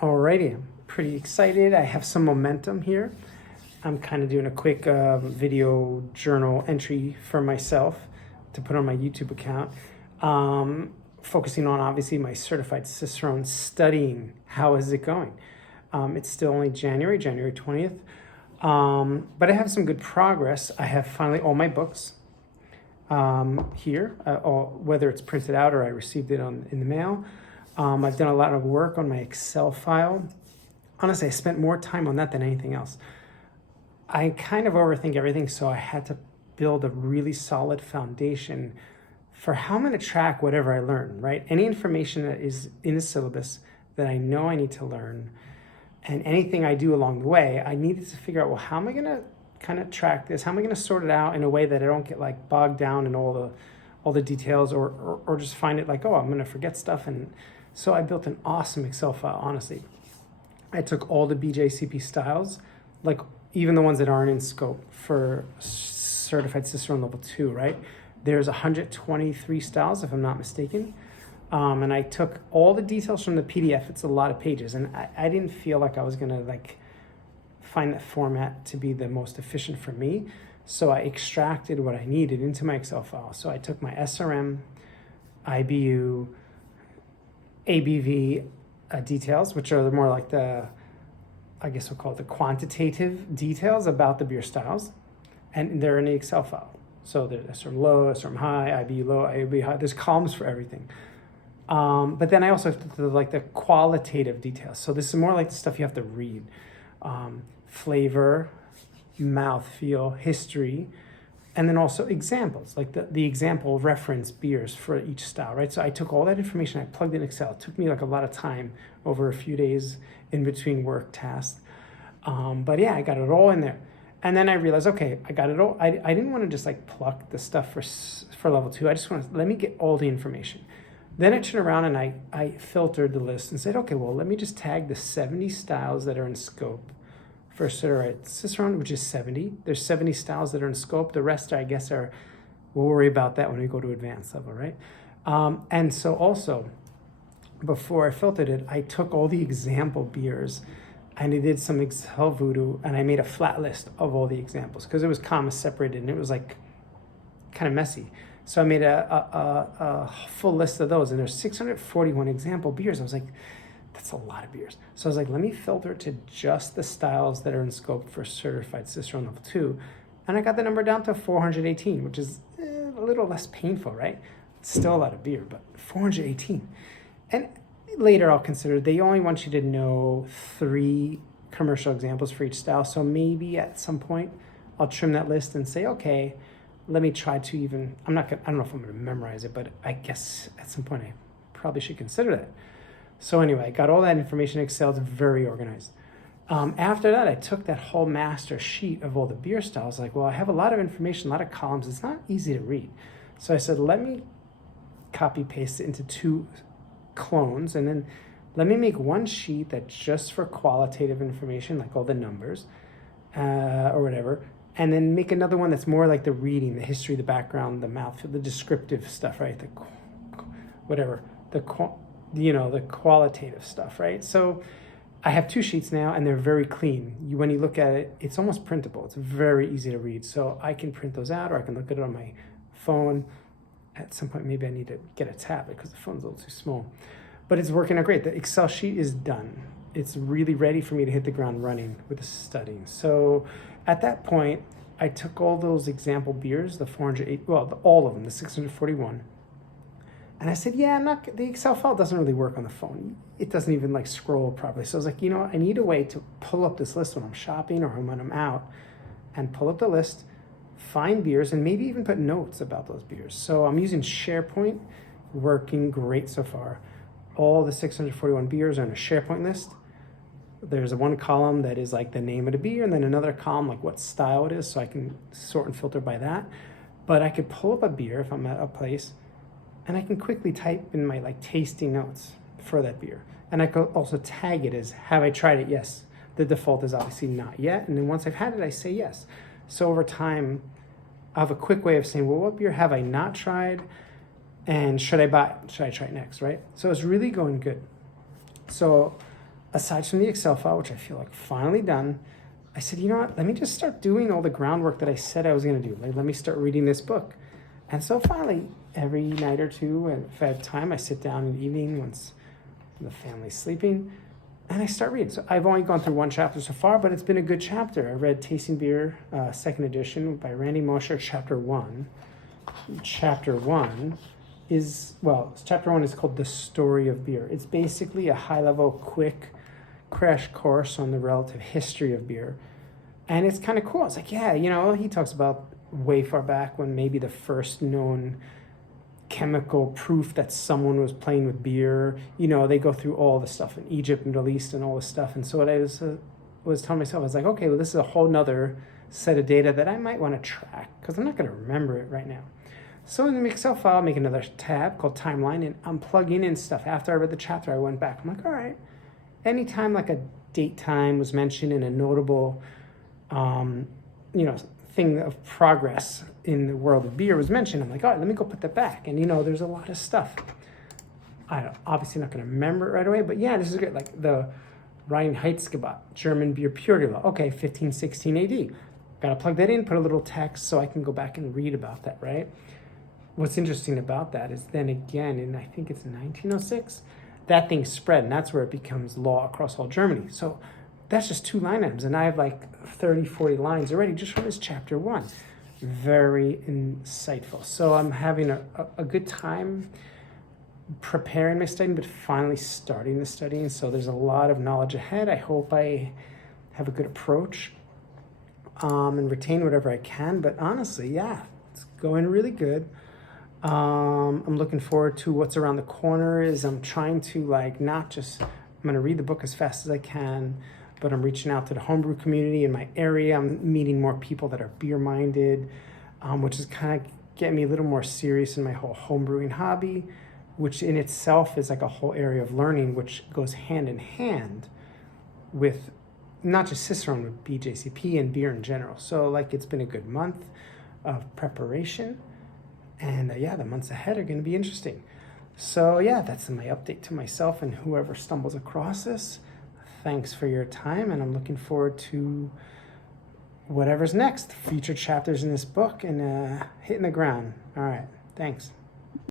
Alrighty, I'm pretty excited. I have some momentum here. I'm kind of doing a quick video journal entry for myself to put on my YouTube account. Focusing on obviously my certified Cicerone studying. How is it going? It's still only January 20th. But I have some good progress. I have finally all my books here, whether it's printed out or I received it in the mail. I've done a lot of work on my Excel file. Honestly, I spent more time on that than anything else. I kind of overthink everything, so I had to build a really solid foundation for how I'm going to track whatever I learn, right? Any information that is in the syllabus that I know I need to learn, and anything I do along the way, I needed to figure out, well, how am I going to kind of track this? How am I going to sort it out in a way that I don't get like bogged down in all the details or just find it like, oh, I'm going to forget stuff. And so I built an awesome Excel file, honestly. I took all the BJCP styles, like even the ones that aren't in scope for Certified Cicerone Level 2, right? There's 123 styles, if I'm not mistaken. And I took all the details from the PDF. It's a lot of pages. And I didn't feel like I was going to like find that format to be the most efficient for me. So I extracted what I needed into my Excel file. So I took my SRM, IBU, ABV details, which are more like I guess we'll call it the quantitative details about the beer styles. And they're in the Excel file. So there's SRM low, SRM high, IBU low, IBU high. There's columns for everything. But then I also have to like the qualitative details. So this is more like the stuff you have to read. Flavor, mouthfeel, history, and then also examples, like the example reference beers for each style, right? So I took all that information, I plugged in Excel. It took me like a lot of time over a few days in between work tasks. But yeah, I got it all in there. And then I realized, okay, I got it all. I didn't want to just like pluck the stuff for level 2. I just want to, let me get all the information. Then I turned around and I filtered the list and said, okay, well, let me just tag the 70 styles that are in scope for Cicerone, which is 70. There's 70 styles that are in scope. The rest, I guess, we'll worry about that when we go to advanced level, right? And so also, before I filtered it, I took all the example beers and I did some Excel voodoo and I made a flat list of all the examples because it was comma separated and it was like kind of messy. So I made a full list of those and there's 641 example beers. I was like, that's a lot of beers. So I was like, let me filter it to just the styles that are in scope for Certified Cicerone Level 2. And I got the number down to 418, which is a little less painful, right? It's still a lot of beer, but 418. And later I'll consider, they only want you to know 3 commercial examples for each style. So maybe at some point I'll trim that list and say, okay, let me try to even, I don't know if I'm gonna memorize it, but I guess at some point I probably should consider that. So anyway, I got all that information in Excel. It's very organized. After that, I took that whole master sheet of all the beer styles. Like, well, I have a lot of information, a lot of columns. It's not easy to read. So I said, let me copy paste it into 2 clones. And then let me make one sheet that's just for qualitative information, like all the numbers or whatever. And then make another one that's more like the reading, the history, the background, the mouthfeel, the descriptive stuff, right? The qualitative stuff, right? So I have 2 sheets now and they're very clean. When you look at it, it's almost printable. It's very easy to read. So I can print those out or I can look at it on my phone. At some point, maybe I need to get a tablet because the phone's a little too small. But it's working out great. The Excel sheet is done. It's really ready for me to hit the ground running with the studying. So at that point, I took all those example beers, the 408, all of them, the 641, and I said, yeah, the Excel file doesn't really work on the phone. It doesn't even like scroll properly. So I was like, you know what? I need a way to pull up this list when I'm shopping or when I'm out and pull up the list, find beers, and maybe even put notes about those beers. So I'm using SharePoint, working great so far. All the 641 beers are in a SharePoint list. There's one column that is like the name of the beer and then another column like what style it is so I can sort and filter by that. But I could pull up a beer if I'm at a place and I can quickly type in my like tasting notes for that beer. And I could also tag it as, have I tried it? Yes. The default is obviously not yet. And then once I've had it, I say yes. So over time, I have a quick way of saying, well, what beer have I not tried? And should I buy it? Should I try it next, right? So it's really going good. So aside from the Excel file, which I feel like finally done, I said, you know what, let me just start doing all the groundwork that I said I was going to do. Like, let me start reading this book. And so finally, every night or two, and if I have time, I sit down in the evening once the family's sleeping, and I start reading. So I've only gone through one chapter so far, but it's been a good chapter. I read Tasting Beer, second edition by Randy Mosher, chapter 1. Chapter 1 is called The Story of Beer. It's basically a high-level, quick crash course on the relative history of beer. And it's kind of cool. It's like, yeah, he talks about way far back when maybe the first known chemical proof that someone was playing with beer. They go through all the stuff in Egypt, Middle East, and all this stuff. And so what I was telling myself, I was like, okay, well, this is a whole nother set of data that I might want to track because I'm not going to remember it right now. So in the Excel file, I make another tab called Timeline, and I'm plugging in stuff. After I read the chapter, I went back. I'm like, all right, anytime like a date time was mentioned in a notable, thing of progress in the world of beer was mentioned, I'm like, all right, let me go put that back. And there's a lot of stuff. I'm obviously not going to remember it right away, but yeah, this is good. Like the Reinheitsgebot, German beer purity law. Okay, 1516 AD. Got to plug that in, put a little text so I can go back and read about that, right? What's interesting about that is then again, in I think it's 1906, that thing spread, and that's where it becomes law across all Germany. So that's just 2 line items, and I have like 30, 40 lines already just from this chapter 1. Very insightful. So I'm having a good time preparing my studying, but finally starting the studying. So there's a lot of knowledge ahead. I hope I have a good approach and retain whatever I can. But honestly, yeah, it's going really good. I'm looking forward to what's around the corner. I'm trying to I'm going to read the book as fast as I can, but I'm reaching out to the homebrew community in my area. I'm meeting more people that are beer-minded, which is kind of getting me a little more serious in my whole homebrewing hobby, which in itself is like a whole area of learning, which goes hand in hand with not just Cicerone, but BJCP and beer in general. So it's been a good month of preparation. And the months ahead are going to be interesting. So that's my update to myself and whoever stumbles across this. Thanks for your time, and I'm looking forward to whatever's next, future chapters in this book, and hitting the ground. All right, thanks.